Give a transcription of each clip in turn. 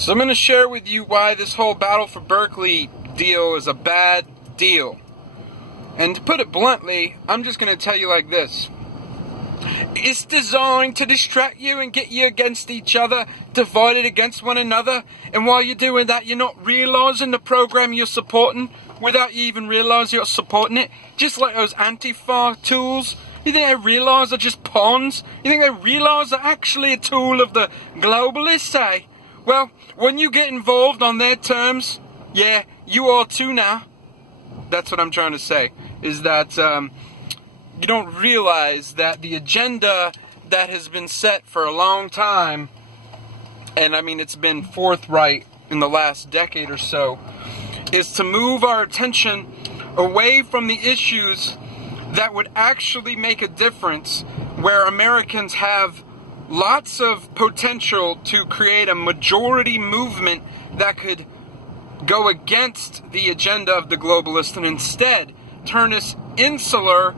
So I'm going to share with you why this whole battle for Berkeley deal is a bad deal. And to put it bluntly, I'm just going to tell you like this. It's designed to distract you and get you against each other, divided against one another. And while you're doing that, you're not realizing the program you're supporting without you even realize you're supporting it. Just like those AntiFa tools. You think they realize they're just pawns? You think they realize they're actually a tool of the globalists, eh? Well, when you get involved on their terms, yeah, you are too now. That's what I'm trying to say, is that you don't realize that the agenda that has been set for a long time, and I mean it's been forthright in the last decade or so, is to move our attention away from the issues that would actually make a difference, where Americans have lots of potential to create a majority movement that could go against the agenda of the globalists and instead turn us insular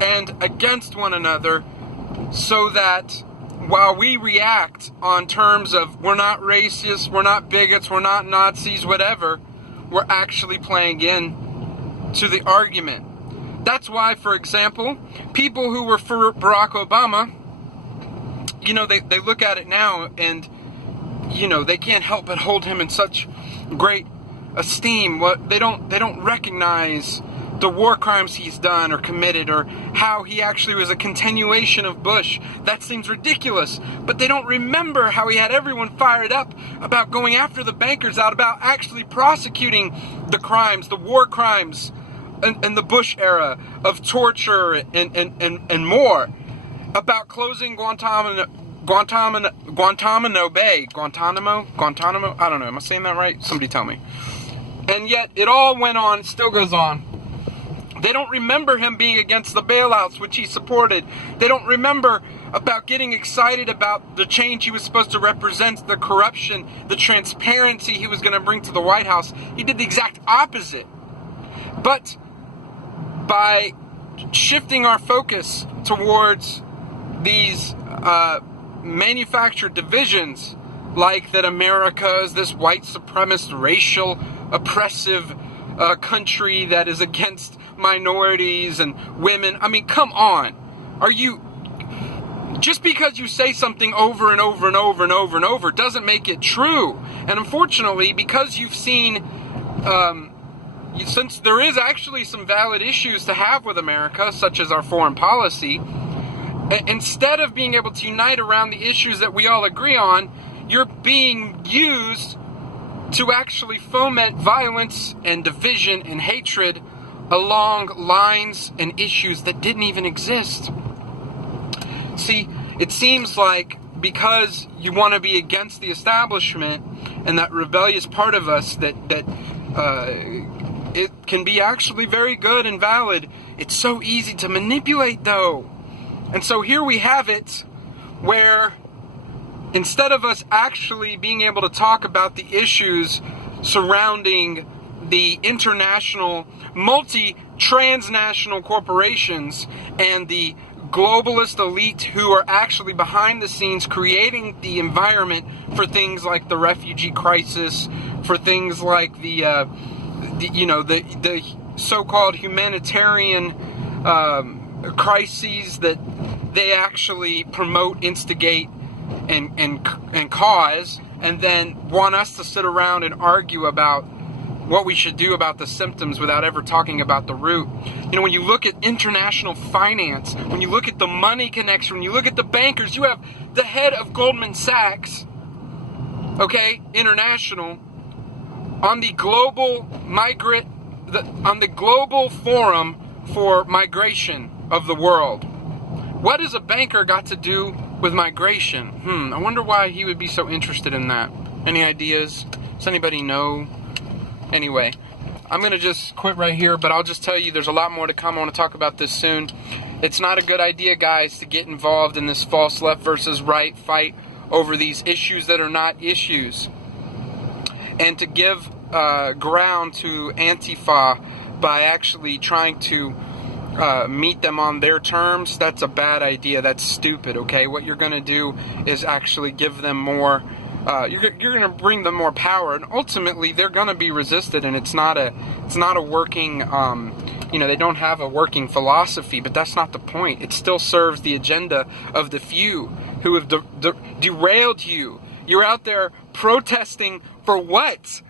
and against one another, so that while we react on terms of we're not racist, we're not bigots, we're not Nazis, whatever, we're actually playing in to the argument. That's why, for example, people who were for Barack Obama, you know, they look at it now and, you know, they can't help but hold him in such great esteem. What they don't recognize the war crimes he's done or committed, or how he actually was a continuation of Bush. That seems ridiculous, but they don't remember how he had everyone fired up about going after the bankers, about actually prosecuting the crimes, the war crimes in the Bush era of torture and more, about closing Guantanamo Bay, Guantanamo, I don't know, am I saying that right? Somebody tell me. And yet it all went on, still goes on. They don't remember him being against the bailouts, which he supported. They don't remember about getting excited about the change he was supposed to represent, the corruption, the transparency he was going to bring to the White House. He did the exact opposite. But by shifting our focus towards these manufactured divisions, like that America is this white supremacist, racial, oppressive country that is against minorities and women. I mean, come on. Are you... Just because you say something over and over and over and over and over doesn't make it true. And unfortunately, because you've seen... since there is actually some valid issues to have with America, such as our foreign policy, instead of being able to unite around the issues that we all agree on, you're being used to actually foment violence and division and hatred along lines and issues that didn't even exist. See, it seems like because you want to be against the establishment and that rebellious part of us that it can be actually very good and valid, it's so easy to manipulate though. And so here we have it, where instead of us actually being able to talk about the issues surrounding the international, multi-transnational corporations and the globalist elite who are actually behind the scenes creating the environment for things like the refugee crisis, for things like the so-called humanitarian crises that they actually promote, instigate, and cause, and then want us to sit around and argue about what we should do about the symptoms without ever talking about the root. You know, when you look at international finance, when you look at the money connection, when you look at the bankers, you have the head of Goldman Sachs, okay, international, on the global on the global forum for migration of the world. What has a banker got to do with migration? I wonder why he would be so interested in that. Any ideas? Does anybody know? Anyway, I'm going to just quit right here, but I'll just tell you there's a lot more to come. I want to talk about this soon. It's not a good idea, guys, to get involved in this false left versus right fight over these issues that are not issues. And to give ground to AntiFa by actually trying to meet them on their terms, that's a bad idea. That's stupid, okay? What you're going to do is actually give them more you're going to bring them more power, and ultimately they're going to be resisted. And it's not a working, they don't have a working philosophy. But that's not the point. It still serves the agenda of the few who have derailed you. You're out there protesting for what?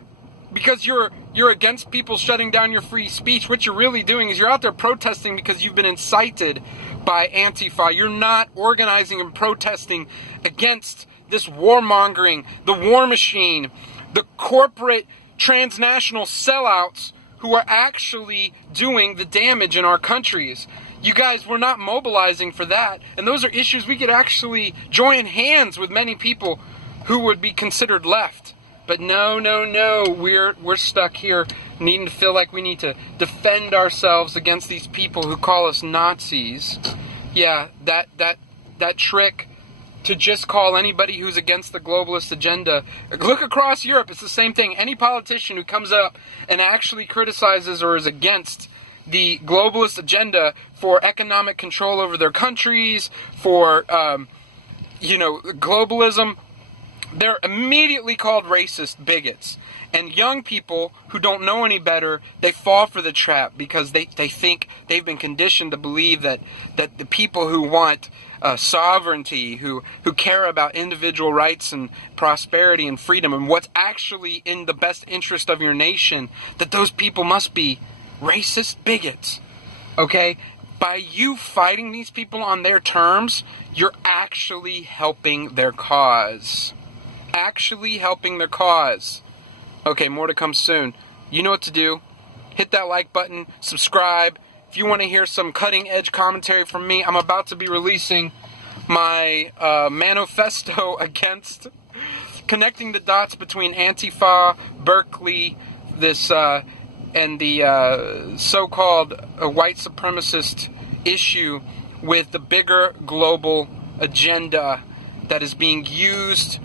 Because you're against people shutting down your free speech. What you're really doing is you're out there protesting because you've been incited by AntiFa. You're not organizing and protesting against this warmongering, the war machine, the corporate transnational sellouts who are actually doing the damage in our countries. You guys, we're not mobilizing for that. And those are issues we could actually join hands with many people who would be considered left. But no, we're stuck here needing to feel like we need to defend ourselves against these people who call us Nazis. Yeah, that trick to just call anybody who's against the globalist agenda. Look across Europe, it's the same thing. Any politician who comes up and actually criticizes or is against the globalist agenda for economic control over their countries, for, globalism, they're immediately called racist bigots. And young people who don't know any better, they fall for the trap because they think they've been conditioned to believe that the people who want sovereignty, who care about individual rights and prosperity and freedom and what's actually in the best interest of your nation, that those people must be racist bigots. Okay? By you fighting these people on their terms, you're actually helping their cause. Actually helping their cause. Okay, more to come soon. You know what to do. Hit that like button, subscribe. If you want to hear some cutting edge commentary from me, I'm about to be releasing my manifesto against connecting the dots between AntiFa, Berkeley, and the so-called white supremacist issue with the bigger global agenda that is being used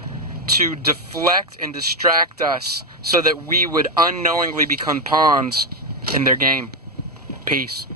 to deflect and distract us so that we would unknowingly become pawns in their game. Peace.